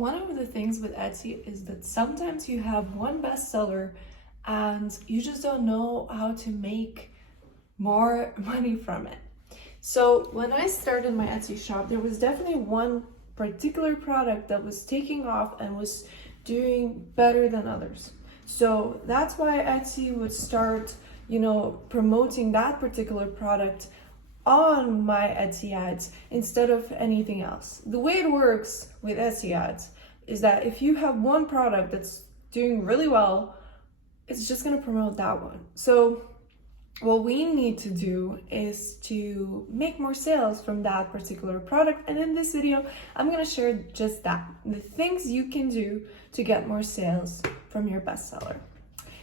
One of the things with Etsy is that sometimes you have one bestseller and you just don't know how to make more money from it. So when I started my Etsy shop, there was definitely one particular product that was taking off and was doing better than others. So that's why Etsy would start, promoting that particular product on my Etsy ads instead of anything else. The way it works with Etsy ads is that if you have one product that's doing really well, it's just going to promote that one. So what we need to do is to make more sales from that particular product. And in this video, I'm going to share just that, the things you can do to get more sales from your bestseller.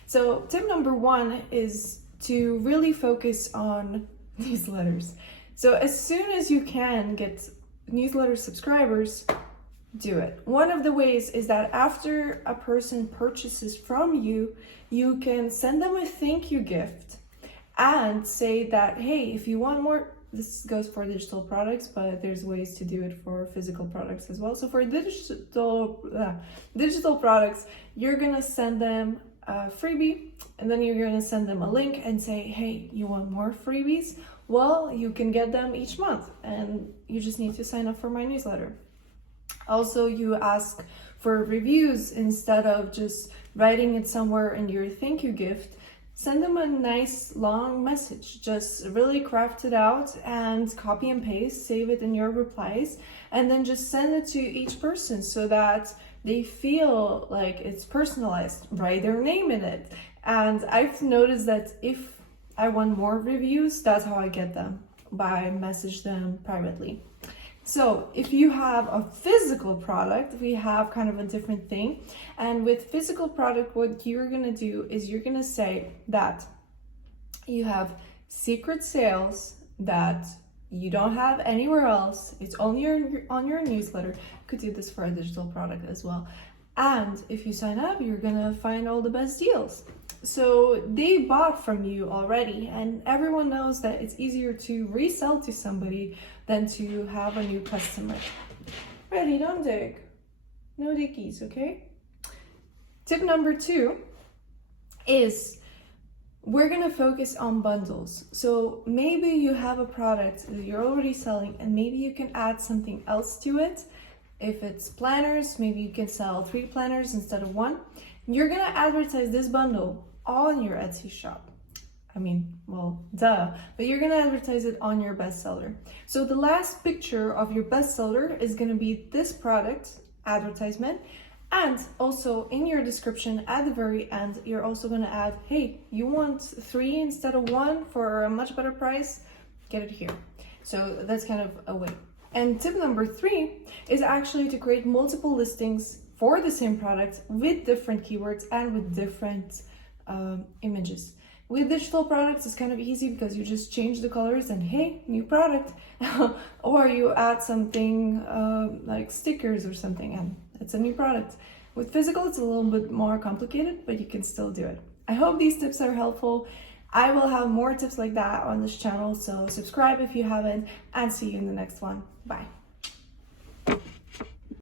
So tip number one is to really focus on newsletters. So as soon as you can get newsletter subscribers, do it. One of the ways is that after a person purchases from you, you can send them a thank you gift and say that, hey, if you want more, this goes for digital products, but there's ways to do it for physical products as well. So for digital products, you're gonna send them a freebie, and then you're gonna send them a link and say, hey, you want more freebies? Well, you can get them each month, and you just need to sign up for my newsletter. Also, you ask for reviews instead of just writing it somewhere in your thank you gift. Send them a nice long message. Just really craft it out and copy and paste, save it in your replies, and then just send it to each person so that they feel like it's personalized. Write their name in it. And I've noticed that if I want more reviews, that's how I get them, by message them privately. So if you have a physical product, we have kind of a different thing. And with physical product, what you're gonna do is you're gonna say that you have secret sales that you don't have anywhere else. It's only on your newsletter. You could do this for a digital product as well. And if you sign up, you're gonna find all the best deals. So they bought from you already, and everyone knows that it's easier to resell to somebody than to have a new customer. Ready, don't dig. No dickies, okay? Tip number two is we're gonna focus on bundles. So maybe you have a product that you're already selling and maybe you can add something else to it. If it's planners, maybe you can sell 3 planners instead of 1. You're gonna advertise this bundle on your Etsy shop. I mean, well, duh, but you're gonna advertise it on your bestseller. So the last picture of your bestseller is gonna be this product advertisement, and also in your description at the very end, you're also gonna add, hey, you want 3 instead of 1 for a much better price? Get it here. So that's kind of a way. And tip number 3 is actually to create multiple listings for the same product with different keywords and with different images. With digital products, it's kind of easy because you just change the colors and hey, new product. Or you add something like stickers or something and it's a new product. With physical, it's a little bit more complicated, but you can still do it. I hope these tips are helpful. I will have more tips like that on this channel, so subscribe if you haven't, and see you in the next one. Bye.